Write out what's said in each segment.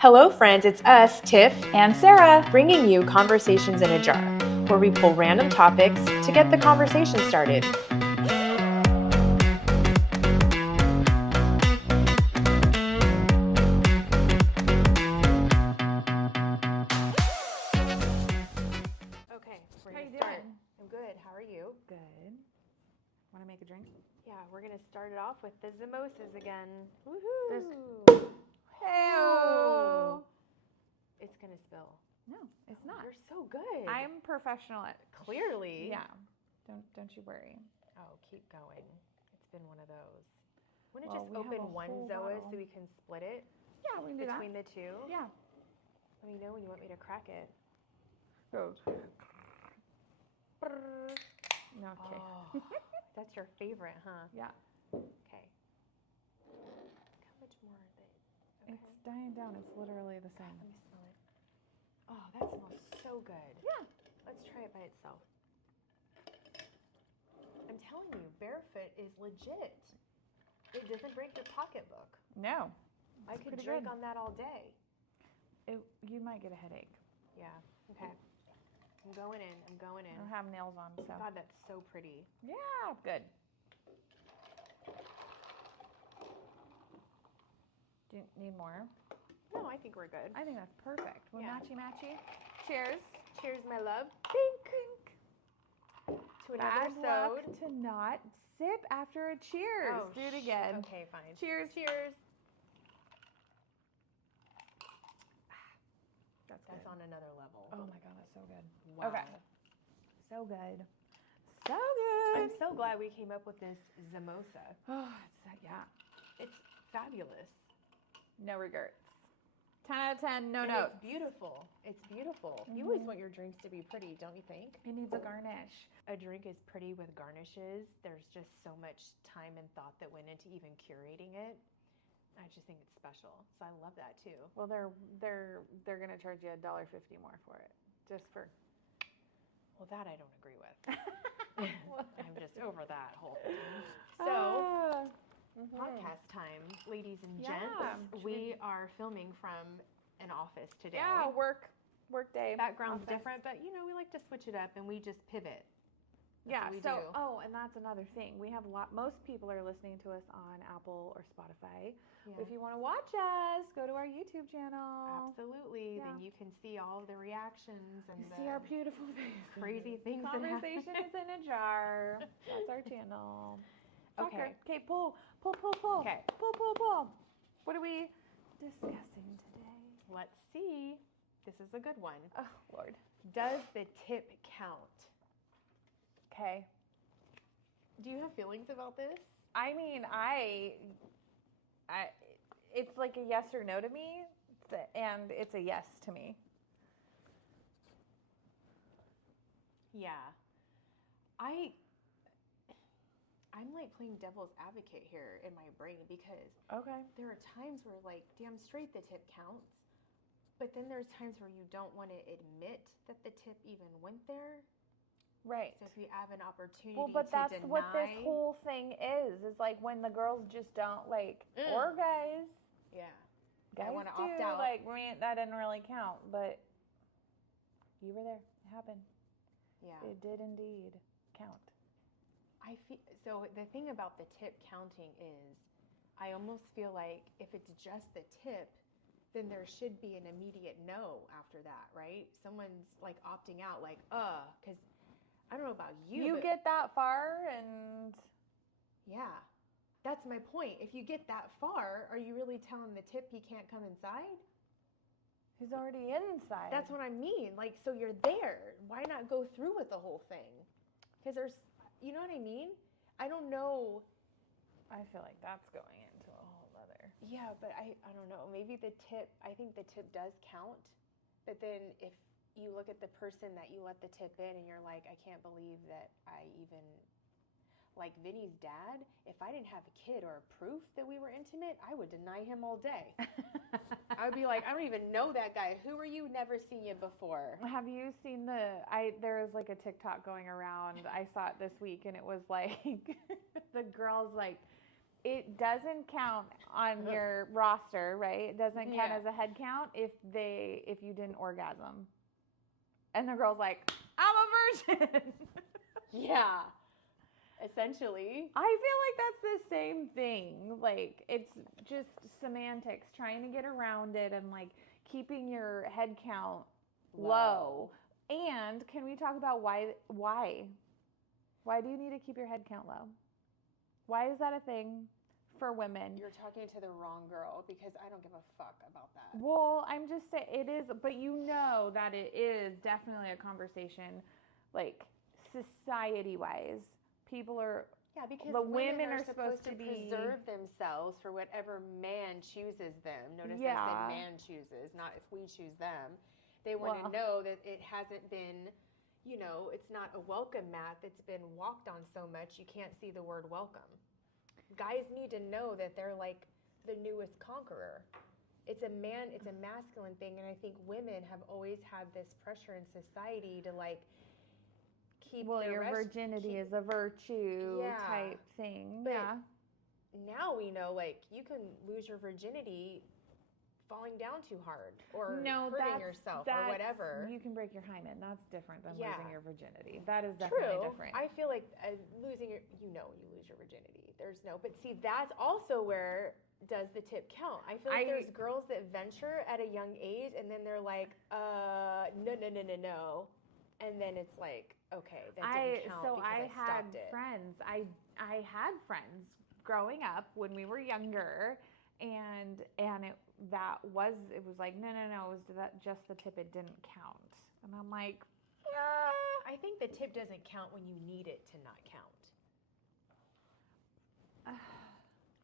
Hello, friends. It's us, Tiff, and Sarah, bringing you Conversations in a Jar, where we pull random topics to get the conversation started. Okay, we're going to start. I'm good. How are you? Good. Want to make a drink? Yeah, we're going to start it off with the mimosas again. Woohoo! Hey-o. It's going to spill. No, it's not. You're so good. I'm professional at Clearly. Yeah. Don't you worry. Oh, keep going. It's been one of those. Want to Well, just we have open a one whole Zoa bottle. so we can split it Yeah, we can do that. between the two? Yeah. Let me know when you want me to crack it. Go. Okay. Oh, that's your favorite, huh? Yeah. Okay. How much more of it? Okay. It's dying down. It's literally the same. Let me smell it. Oh, that smells so good. Yeah. Let's try it by itself. I'm telling you, barefoot is legit. It doesn't break your pocketbook. No. I could pretty drink good. on that all day. You might get a headache. Yeah. Okay. I'm going in. I don't have nails on, so. God, that's so pretty. Yeah, good. Do you need more? No, I think we're good. I think that's perfect. Well, Yeah. matchy. Cheers. Cheers, my love. Pink. To Bad another luck sode. to not sip after a cheers. Oh, do it again. Okay, fine. Cheers. Cheers. That's That's good. on another level. Oh my god, that's so good. Wow. Okay. So good. So good. I'm so glad we came up with this Zamosa. Oh, yeah. It's fabulous. No regrets. 10 out of 10, no And notes. It's beautiful. It's beautiful. You Mhm. always want your drinks to be pretty, don't you think? It needs a garnish. A drink is pretty with garnishes. There's just so much time and thought that went into even curating it. I just think it's special. So I love that too. Well, they're gonna charge you $1.50 more for it, just for. Well, that I don't agree with. I'm just over that whole thing. So, podcast time, ladies and gents. We are filming from an office today. Yeah, work day. Background's office. different, but we like to switch it up and we just pivot. Yeah, we so, do. And that's another thing. We have most people are listening to us on Apple or Spotify. Yeah. If you want to watch us, go to our YouTube channel. Absolutely. Yeah. Then you can see all the reactions and see our beautiful faces. crazy things that happen. Conversation is in a jar. That's our channel. Okay. Okay, pull. Okay. Pull. What are we discussing today? Let's see. This is a good one. Oh, Lord. Does the tip count? Okay. Do you have feelings about this? I mean, it's like a yes or no to me, and it's a yes to me. Yeah. I'm like playing devil's advocate here in my brain because Okay. there are times where like damn straight the tip counts, but then there's times where you don't want to admit that the tip even went there. Right. So if you have an opportunity But to that's deny, what this whole thing is like when the girls just don't or guys. Yeah. Guys I want to do, opt out. That didn't really count, but you were there. It happened. Yeah. It did indeed count. I feel so. The thing about the tip counting is, I almost feel like if it's just the tip, then there should be an immediate no after that, right? Someone's like opting out, like, because I don't know about you. You get that far, and yeah, that's my point. If you get that far, are you really telling the tip he can't come inside? he's already inside. That's what I mean. Like, so you're there. Why not go through with the whole thing? Because there's, you know what I mean? I don't know. I feel like that's going into a whole other. Yeah, but I don't know. Maybe I think the tip does count. But then if you look at the person that you let the tip in and you're like, I can't believe that I even, like Vinny's dad, if I didn't have a kid or proof that we were intimate, I would deny him all day. I would be like, I don't even know that guy. Who are you? Never seen you before. Have you seen there is like a TikTok going around. I saw it this week and it was like the girl's like it doesn't count on your roster, right? It doesn't count as a head count if you didn't orgasm. And the girl's like, I'm a virgin. Yeah. Essentially. I feel like that's the same thing. Like, it's just semantics, trying to get around it and like keeping your head count low. And can we talk about why? Why do you need to keep your head count low? Why is that a thing for women? You're talking to the wrong girl because I don't give a fuck about that. Well, I'm just saying it is, but you know that it is definitely a conversation, like society-wise. People are because the women are supposed to preserve themselves for whatever man chooses them. Notice I said man chooses, not if we choose them. They want to know that it hasn't been, it's not a welcome mat that's been walked on so much you can't see the word welcome. Guys need to know that they're like the newest conqueror. It's a masculine thing, and I think women have always had this pressure in society to like keep your virginity is a virtue type thing. But now we know, like, you can lose your virginity falling down too hard or hurting yourself or whatever. You can break your hymen. That's different than losing your virginity. That is definitely different. I feel like losing you lose your virginity. But see, that's also where does the tip count? I feel like there's girls that venture at a young age and then they're like, no. And then it's like, okay, that didn't count because I stopped it. I had friends growing up when we were younger, and it was like, no, it was just the tip, it didn't count. And I'm like, I think the tip doesn't count when you need it to not count.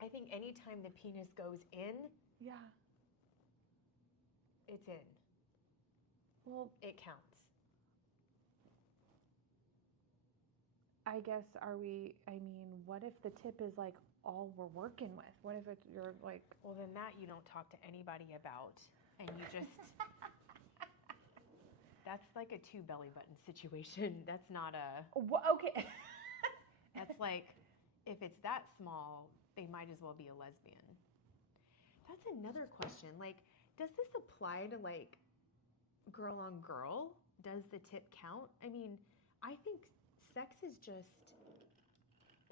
I think anytime the penis goes in, it's in. Well, it counts. I guess what if the tip is like all we're working with? What if you're like, well, then that you don't talk to anybody about, and you just, that's like a two belly button situation. That's not okay. That's like, if it's that small, they might as well be a lesbian. That's another question. Like, does this apply to like girl on girl? Does the tip count? I mean, I think sex is just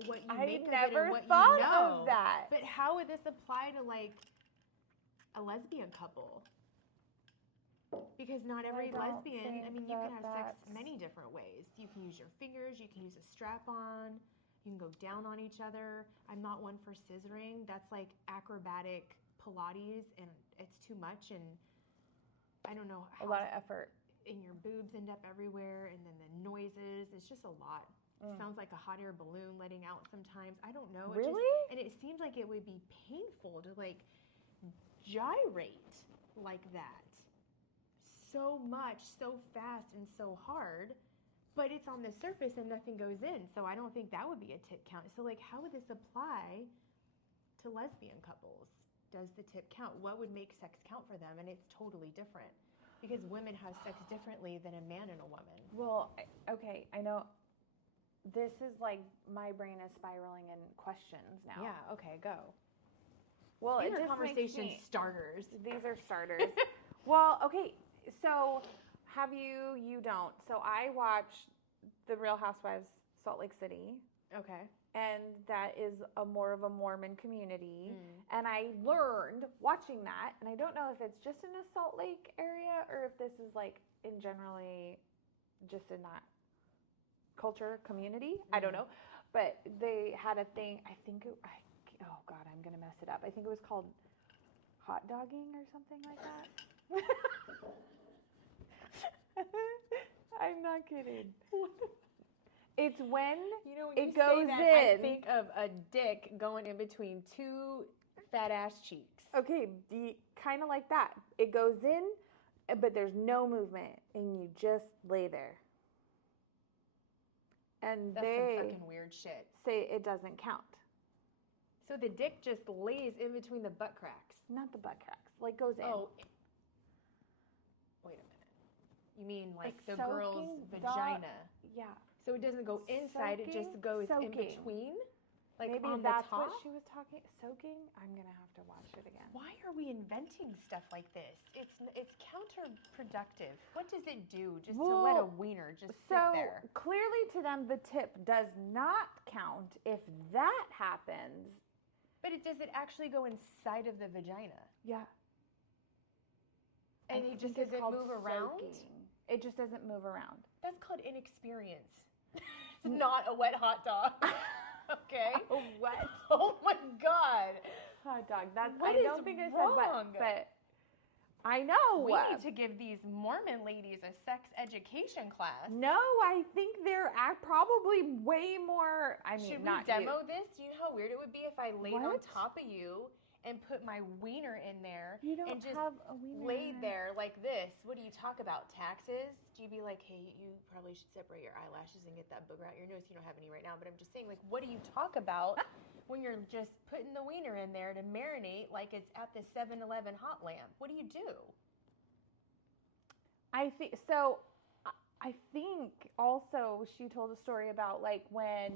what you make of it and what you know. I never thought of that. But how would this apply to like a lesbian couple? Because not every lesbian, you can have sex many different ways. You can use your fingers, you can use a strap-on, you can go down on each other. I'm not one for scissoring. That's like acrobatic Pilates, and it's too much, and I don't know. A lot of effort. And your boobs end up everywhere, and then the noises. It's just a lot. Sounds like a hot air balloon letting out sometimes. I don't know. Really? And it seems like it would be painful to like gyrate like that so much, so fast, and so hard. But it's on the surface and nothing goes in. So I don't think that would be a tip count. So like, how would this apply to lesbian couples? Does the tip count? What would make sex count for them? And it's totally different. Because women have sex differently than a man and a woman. Well, okay, I know this is like my brain is spiraling in questions now. Yeah, okay, go. Well, these are conversation starters. These are starters. Well, okay, so you don't. So I watch The Real Housewives Salt Lake City. Okay. And that is more of a Mormon community. And I learned watching that, and I don't know if it's just in the Salt Lake area or if this is like in generally just in that culture community. I don't know. But they had a thing, oh God, I'm going to mess it up. I think it was called hot dogging or something like that. I'm not kidding. It's when it goes in. I think of a dick going in between two fat ass cheeks. Okay, kind of like that. It goes in, but there's no movement, and you just lay there. And that's some fucking weird shit. Say it doesn't count. So the dick just lays in between the butt cracks. Not the butt cracks, like goes in. Oh, wait a minute. You mean like the girl's vagina? Yeah. So it doesn't go inside, it just goes in between? Like maybe on that's the top? what she was talking. Soaking. I'm gonna have to watch it again. Why are we inventing stuff like this? It's counterproductive. What does it do just to let a wiener just sit there? So clearly to them, the tip does not count if that happens. But does it actually go inside of the vagina? Yeah. And it just doesn't move around? It just doesn't move around. That's called inexperience. It's not a wet hot dog. Okay. What? Oh my God. Hot dog. That's. What I don't think I said wet, but I know. We need to give these Mormon ladies a sex education class. No, I think they're probably way more. I mean, should we not demo you. this? Do you know how weird it would be if I laid on top of you and put my wiener in there and just laid there like this? What do you talk about? Taxes? Do you be like, hey, you probably should separate your eyelashes and get that booger out your nose? You don't have any right now, but I'm just saying, like, what do you talk about when you're just putting the wiener in there to marinate like it's at the 7-Eleven hot lamp? What do you do? I think so. I think also she told a story about like when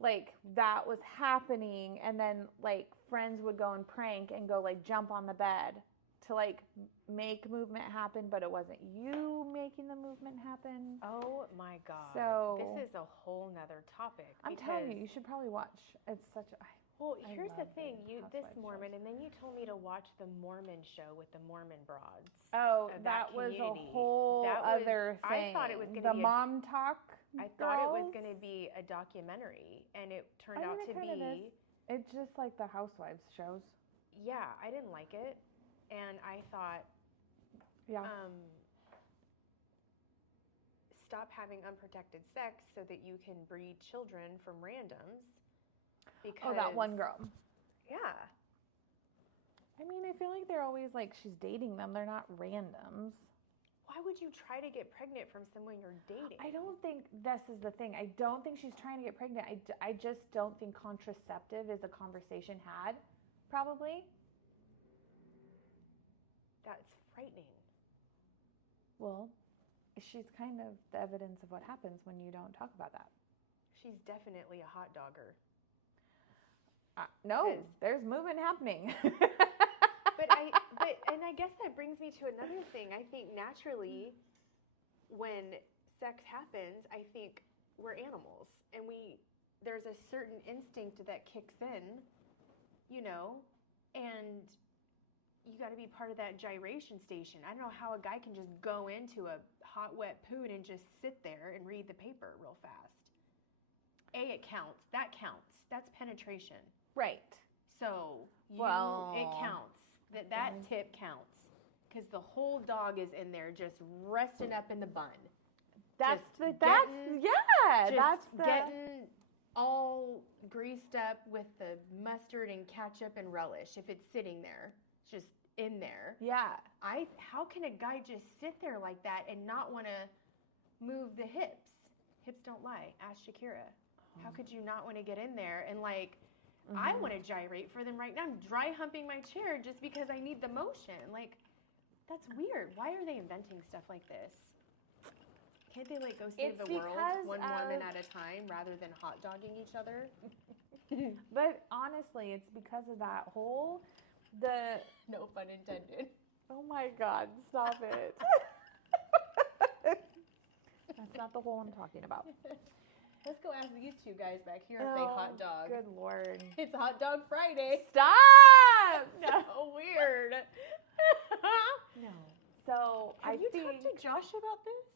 like that was happening, and then like friends would go and prank and go like jump on the bed to like make movement happen, but it wasn't you making the movement happen. Oh my God. So this is a whole nother topic. I'm telling you should probably watch. It's such a well, here's the thing. This Mormon, shows. and then you told me to watch the Mormon show with the Mormon broads. Oh, that was a whole other thing. I thought it was going to be the mom talk. I thought it was going to be a documentary, and it turned out to be. It's just like the Housewives shows. Yeah, I didn't like it, and I thought, stop having unprotected sex so that you can breed children from randoms. Because, that one girl. Yeah. I mean, I feel like they're always like she's dating them. They're not randoms. Why would you try to get pregnant from someone you're dating? I don't think this is the thing. I don't think she's trying to get pregnant. I just don't think contraceptive is a conversation had, probably. That's frightening. Well, she's kind of the evidence of what happens when you don't talk about that. She's definitely a hot dogger. No, there's movement happening. But I guess that brings me to another thing. I think naturally, when sex happens, I think we're animals, and there's a certain instinct that kicks in, and you got to be part of that gyration station. I don't know how a guy can just go into a hot, wet poon and just sit there and read the paper real fast. It counts. That counts. That's penetration. Right. So, it counts. That tip counts. Because the whole dog is in there just resting up in the bun. That's getting all greased up with the mustard and ketchup and relish. If it's sitting there, it's just in there. Yeah. How can a guy just sit there like that and not want to move the hips? Hips don't lie. Ask Shakira. How could you not want to get in there and like, I want to gyrate for them right now. I'm dry humping my chair just because I need the motion. Like, that's weird. Why are they inventing stuff like this? Can't they like go save the world one Mormon at a time rather than hot dogging each other? But honestly, it's because of that whole no pun intended. Oh my God, stop it. That's not the hole I'm talking about. Let's go ask these two guys back here if they hot dog. Good Lord. It's Hot Dog Friday. Stop! So weird. No. So Have you talked to Josh about this?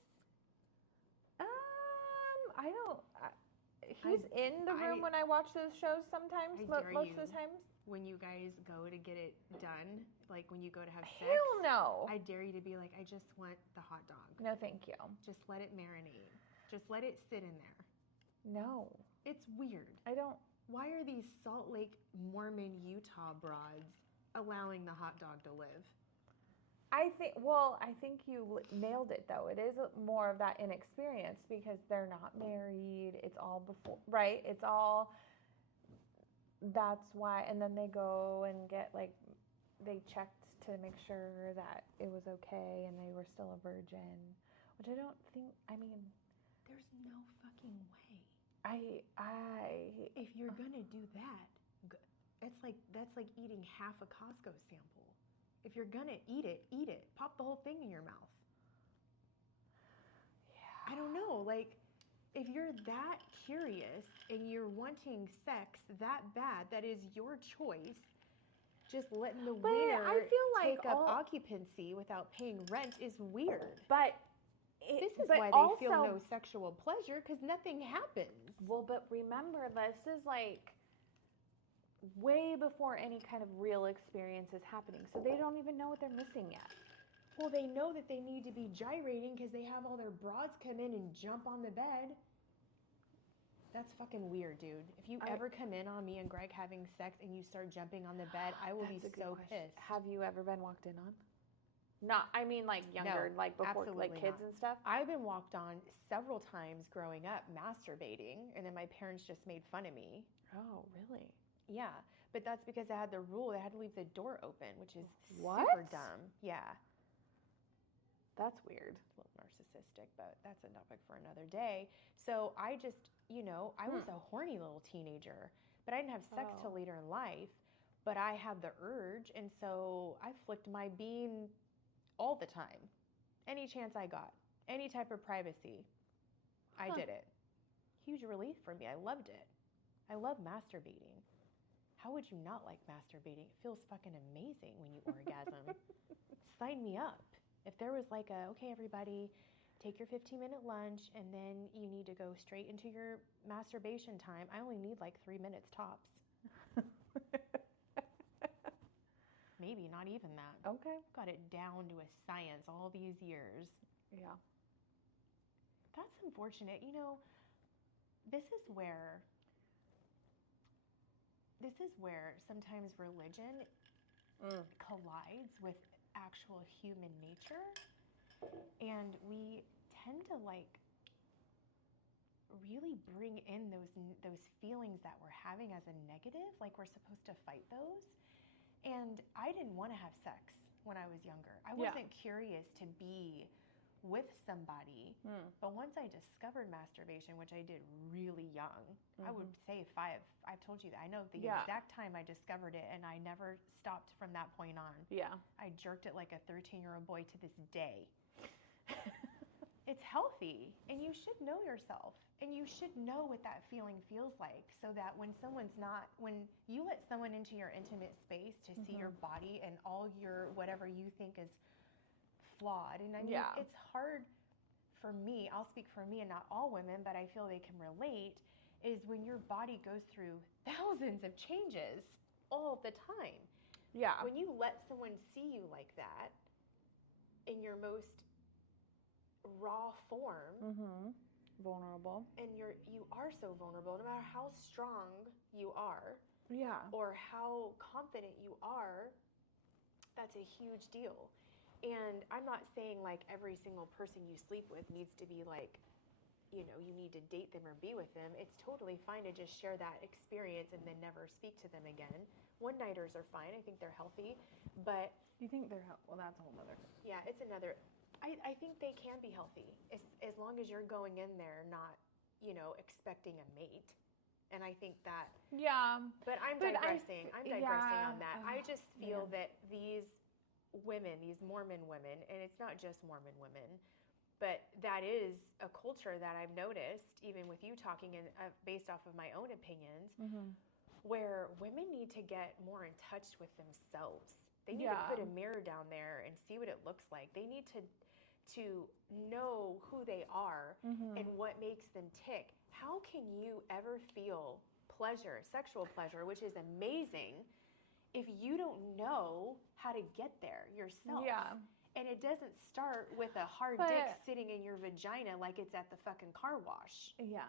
I don't. He's in the room when I watch those shows sometimes, most of the times. When you guys go to get it done, like when you go to have sex. Hell no. I dare you to be like, I just want the hot dog. No, thank you. Just let it marinate. Just let it sit in there. No. It's weird. I don't. Why are these Salt Lake, Mormon, Utah broads allowing the hot dog to live? I think you nailed it, though. It is more of that inexperience because they're not married. It's all before, right? It's all, that's why, and then they go and get, like, they checked to make sure that it was okay and they were still a virgin, which I don't think, I mean. There's no fucking way. If you're gonna do that, that's like eating half a Costco sample. If you're gonna eat it, eat it. Pop the whole thing in your mouth. Yeah. I don't know, like, if you're that curious and you're wanting sex that bad, that is your choice. Just letting the waiter I feel like take up occupancy without paying rent is weird. But this is why they feel no sexual pleasure, because nothing happens. Well, but remember, this is like way before any kind of real experience is happening. So they don't even know what they're missing yet. Well, they know that they need to be gyrating because they have all their broads come in and jump on the bed. That's fucking weird, dude. If you ever come in on me and Greg having sex and you start jumping on the bed, I will be so pissed. Have you ever been walked in on? Not, I mean, like younger, No, like before, like kids not. and stuff? I've been walked on several times growing up masturbating, and then my parents just made fun of me. Oh, really? Yeah, but that's because I had the rule they had to leave the door open, which is What? super dumb. Yeah. That's weird. A little narcissistic, but that's a topic for another day. So I just, I was a horny little teenager, but I didn't have sex till later in life, but I had the urge, and so I flicked my bean all the time. Any chance I got, any type of privacy, I did it. Huge relief for me. I loved it. I love masturbating. How would you not like masturbating? It feels fucking amazing when you orgasm. Sign me up. If there was like okay, everybody, take your 15-minute lunch, and then you need to go straight into your masturbation time. I only need like 3 minutes tops. Maybe not even that. Okay. Got it down to a science all these years. Yeah. That's unfortunate. This is where sometimes religion collides with actual human nature, and we tend to really bring in those feelings that we're having as a negative, like we're supposed to fight those. And I didn't want to have sex when I was younger. I wasn't curious to be with somebody. But once I discovered masturbation, which I did really young, I would say 5. I've told you that. I know the exact time I discovered it, and I never stopped from that point on. Yeah. I jerked it like a 13-year-old boy to this day. It's healthy, and you should know yourself, and you should know what that feeling feels like, so that when you let someone into your intimate space to see your body and all your whatever you think is flawed, and I mean, it's hard for me, I'll speak for me and not all women, but I feel they can relate, is when your body goes through thousands of changes all the time. Yeah. When you let someone see you like that in your most raw form, vulnerable, and you are so vulnerable, no matter how strong you are, or how confident you are, that's a huge deal. And I'm not saying like every single person you sleep with needs to be like, you need to date them or be with them. It's totally fine to just share that experience and then never speak to them again. One-nighters are fine. I think they're healthy, but you think they're well, that's a whole other. Yeah, it's another. I think they can be healthy as long as you're going in there not, expecting a mate. And I think that. Yeah. But I'm digressing. I'm digressing on that. I just feel that these women, these Mormon women, and it's not just Mormon women, but that is a culture that I've noticed, even with you talking and based off of my own opinions, where women need to get more in touch with themselves. They need to put a mirror down there and see what it looks like. They need to know who they are and what makes them tick. How can you ever feel pleasure, sexual pleasure, which is amazing, if you don't know how to get there yourself? Yeah. And it doesn't start with a hard dick sitting in your vagina like it's at the fucking car wash. Yeah.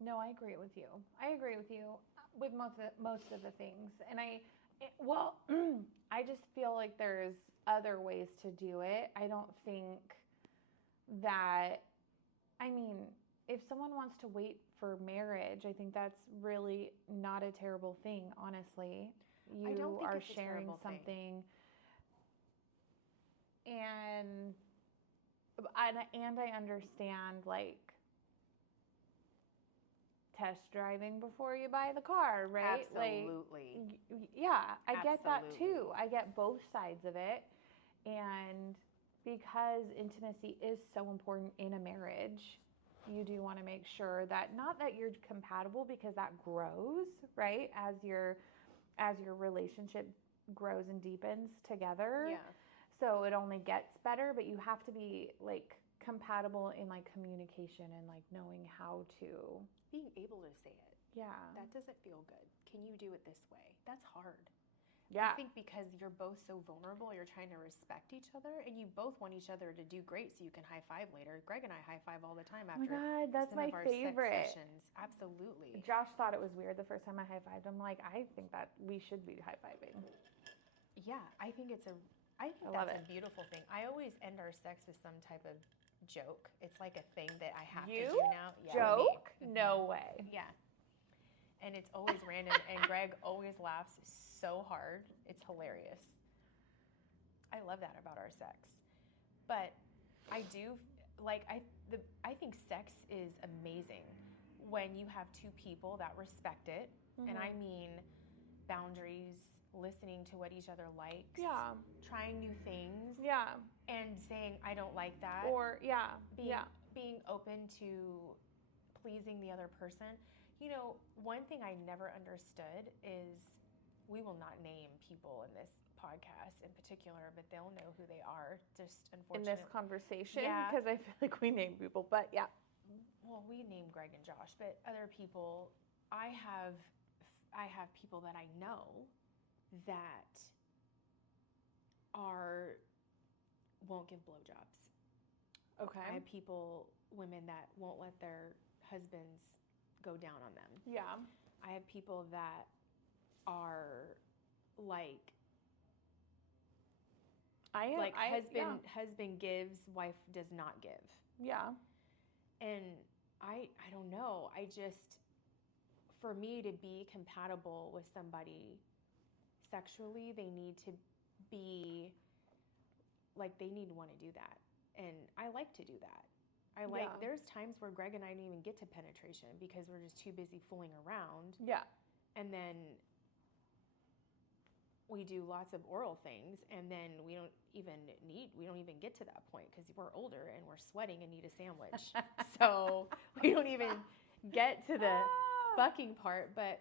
No, I agree with you. I agree with you with most of the things. And I just feel like there's other ways to do it. I don't think that, if someone wants to wait for marriage, I think that's really not a terrible thing, honestly. I don't think are it's sharing a something thing. and I understand, like, test driving before you buy the car, right? Absolutely. Yeah, I get that too. Absolutely. I get both sides of it. And because intimacy is so important in a marriage, you do want to make sure that not that you're compatible, because that grows, right? As your relationship grows and deepens together. Yeah. So it only gets better, but you have to be like compatible in like communication and like knowing how to Being able to say it. yeah. That doesn't feel good. Can you do it this way? That's hard. Yeah. I think because you're both so vulnerable, you're trying to respect each other, and you both want each other to do great so you can high five later. Greg and I high five all the time Oh my after God, that's some my of our favorite. sex sessions. Absolutely. Josh thought it was weird the first time I high fived him. Like, I think that we should be high fiving. Yeah, I think that's a beautiful thing. I always end our sex with some type of joke. It's like a thing that I have to do now. Yeah, joke? Me. No way. Yeah. And it's always random, and Greg always laughs so hard. It's hilarious. I love that about our sex. But I do, like, I think sex is amazing when you have two people that respect it. Mm-hmm. And I mean boundaries, listening to what each other likes. Yeah. Trying new things. Yeah. And saying, I don't like that. Or, yeah. Being open to pleasing the other person. You know, one thing I never understood is, we will not name people in this podcast in particular, but they'll know who they are. Just unfortunately. In this conversation? Yeah. Because I feel like we name people, but yeah. Well, we name Greg and Josh, but other people, I have people that I know that won't give blowjobs. Okay. I have women that won't let their husbands go down on them. Yeah. I have people that are like husband gives, wife does not give. Yeah. And I don't know. For me to be compatible with somebody sexually, they need to be like, they need to want to do that. And I like to do that. There's times where Greg and I don't even get to penetration because we're just too busy fooling around. Yeah. And then we do lots of oral things, and then we don't even get to that point because we're older and we're sweating and need a sandwich. So we don't even get to the fucking part. But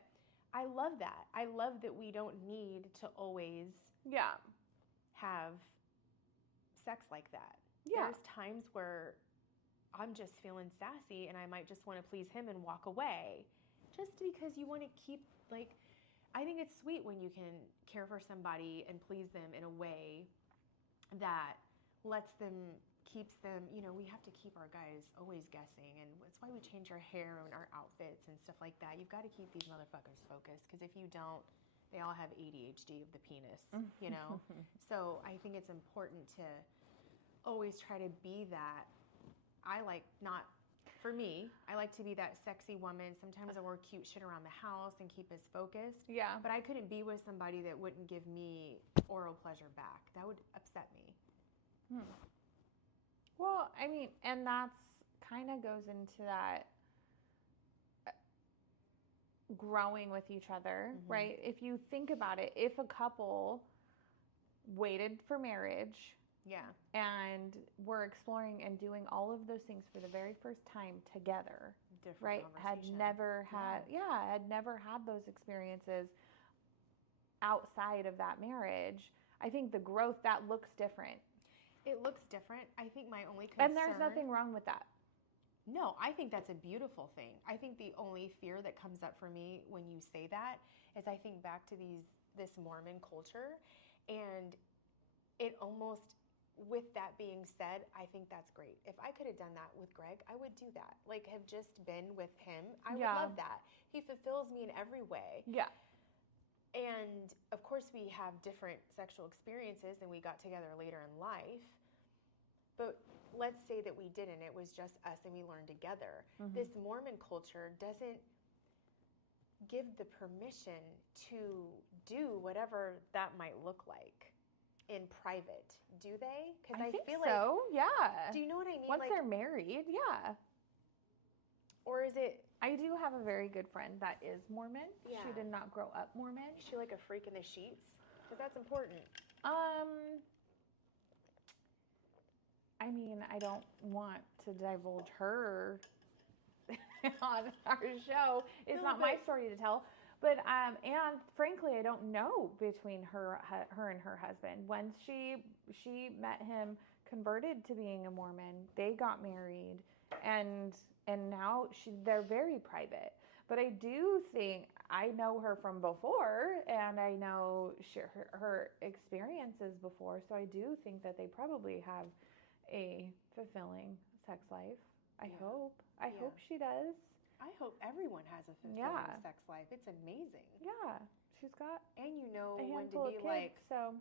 I love that. I love that we don't need to always have sex like that. Yeah. There's times where I'm just feeling sassy and I might just want to please him and walk away, just because you want to keep, like, I think it's sweet when you can care for somebody and please them in a way that keeps them, we have to keep our guys always guessing, and that's why we change our hair and our outfits and stuff like that. You've got to keep these motherfuckers focused, because if you don't, they all have ADHD of the penis, So I think it's important to always try to be that. I like to be that sexy woman. Sometimes I wear cute shit around the house and keep us focused. Yeah. But I couldn't be with somebody that wouldn't give me oral pleasure back. That would upset me. Well, I mean, and that's kind of goes into that growing with each other, right? If you think about it, if a couple waited for marriage, and we're exploring and doing all of those things for the very first time together, right? Had never had those experiences outside of that marriage. I think the growth, that looks different. It looks different. I think my only concern... And there's nothing wrong with that. No, I think that's a beautiful thing. I think the only fear that comes up for me when you say that is I think back to this Mormon culture, and it almost... With that being said, I think that's great. If I could have done that with Greg, I would do that. Like, have just been with him. I would love that. He fulfills me in every way. Yeah. And, of course, we have different sexual experiences, and we got together later in life. But let's say that we didn't. It was just us, and we learned together. Mm-hmm. This Mormon culture doesn't give the permission to do whatever that might look like in private, do they? Because I feel so. Like, yeah. do you know what I mean? Once they're married, yeah. Or is it I do have a very good friend that is Mormon. Yeah. She did not grow up Mormon. Is she like a freak in the sheets? Because that's important. I mean, I don't want to divulge her on our show. It's not my story to tell. But and frankly, I don't know between her and her husband. Once she met him, converted to being a Mormon, they got married, and now they're very private. But I do think I know her from before, and I know her experiences before. So I do think that they probably have a fulfilling sex life. I hope she does. I hope everyone has a fulfilling sex life. It's amazing. Yeah, she's got and you know a when to handful be of kids, like, so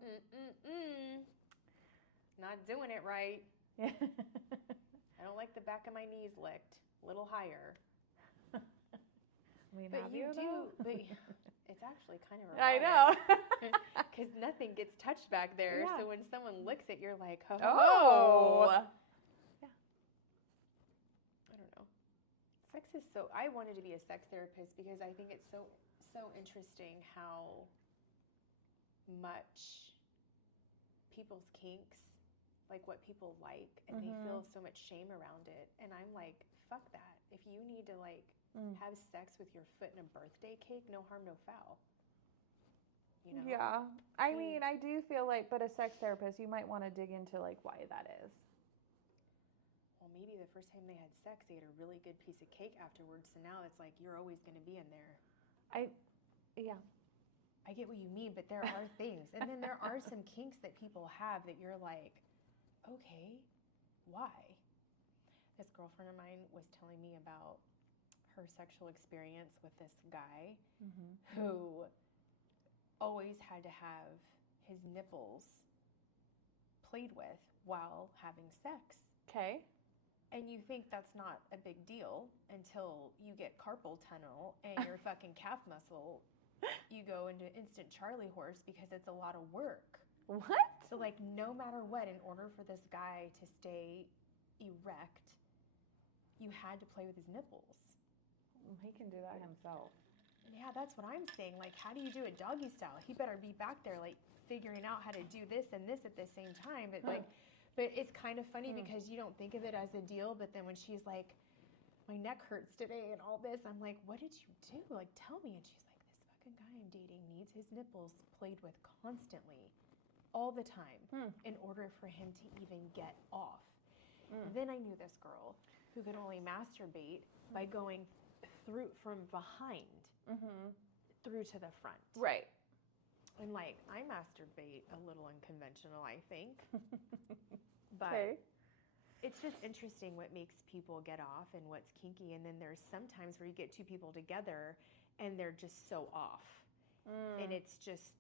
not doing it right. I don't like the back of my knees licked. A little higher. But you do. But it's actually kind of erotic. I know. Because nothing gets touched back there. Yeah. So when someone licks it, you're like, oh. Yeah. I don't know. Sex is so. I wanted to be a sex therapist because I think it's so interesting how much people's kinks, like what people like, and they feel so much shame around it. And I'm like, fuck that. If you need to like have sex with your foot in a birthday cake, no harm, no foul. You know? Yeah. I mean, I do feel like, but a sex therapist, you might want to dig into like why that is. Well, maybe the first time they had sex, they had a really good piece of cake afterwards. So now it's like, you're always going to be in there. Yeah. I get what you mean, but there are things. And then there are some kinks that people have that you're like, okay, why? This girlfriend of mine was telling me about her sexual experience with this guy who always had to have his nipples played with while having sex. Okay. And you think that's not a big deal until you get carpal tunnel and your fucking calf muscle, you go into instant Charlie horse because it's a lot of work. What? So like no matter what, in order for this guy to stay erect, you had to play with his nipples. He can do that himself. Yeah, that's what I'm saying. Like, how do you do it doggy style? He better be back there like figuring out how to do this and this at the same time. But like, but it's kind of funny because you don't think of it as a deal. But then when she's like, my neck hurts today and all this, I'm like, what did you do? Like, tell me. And she's like, this fucking guy I'm dating needs his nipples played with constantly, all the time, in order for him to even get off. Then I knew this girl who could only masturbate by going through from behind through to the front. Right. And like, I masturbate a little unconventional, I think. But it's just interesting what makes people get off and what's kinky. And then there's sometimes where you get two people together and they're just so off. And it's just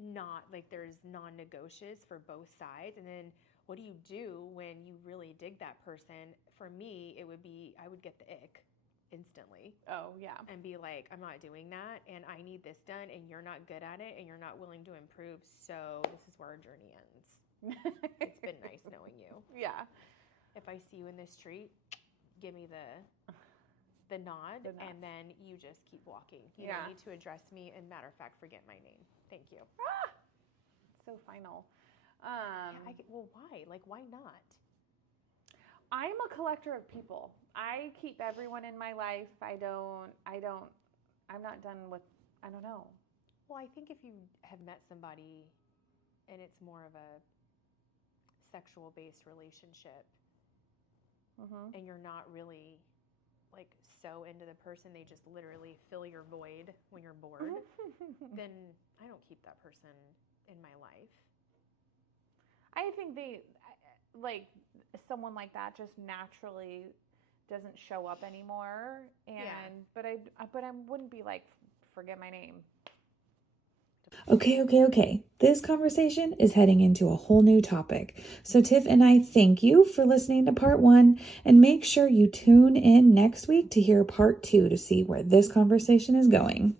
not like there's non-negotiables for both sides. And then what do you do when you really dig that person? For me, it would be, I would get the ick instantly. Oh, yeah. And be like, I'm not doing that, and I need this done, and you're not good at it, and you're not willing to improve, so this is where our journey ends. It's been nice knowing you. Yeah. If I see you in the street, give me the nod, and then you just keep walking. You don't need to address me, and matter of fact, forget my name. Thank you. So final. Well, why? Like, why not? I'm a collector of people. I keep everyone in my life. I'm not done with, I don't know. Well, I think if you have met somebody and it's more of a sexual-based relationship and you're not really like so into the person, they just literally fill your void when you're bored, then I don't keep that person in my life. I think like someone like that just naturally doesn't show up anymore, but I wouldn't be like, forget my name. Okay. This conversation is heading into a whole new topic. So Tiff and I thank you for listening to part 1, and make sure you tune in next week to hear part 2 to see where this conversation is going.